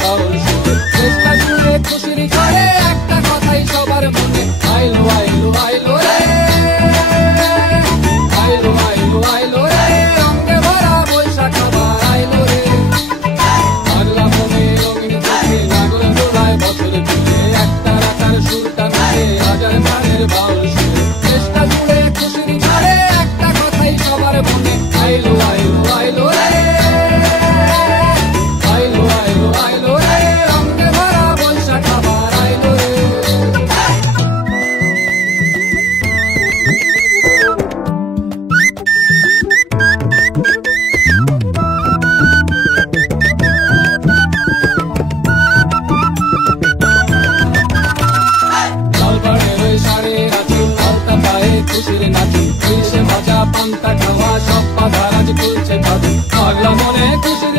বাউল সুরে চেষ্টা জুড়ে খুশির ঝড়ে একটা কথাই সবার মনে আইলো আইলো আইলো রে আইলো আইলো আইলো রে রঙে ভরা বৈশাখ আবার আইলো রে পাগলা মনে রঙিন চোখে লাগল জোড়ায় বছর জুড়ে একটা রাখার সুরটা মিলে হাজার গানের বাউল সুরে চেষ্টা জুড়ে খুশির ঝড়ে একটা কথাই সবার মনে আইলো আইলো আইলো রে আইলো আইলো আইলো রে রঙে ভরা বৈশাখ আবার আইলো রে খুশির নাচি ইলিশে ভাজা পান্তা খাওয়া সব বাধা রাজ খুলছে পাগলা মনে খুশির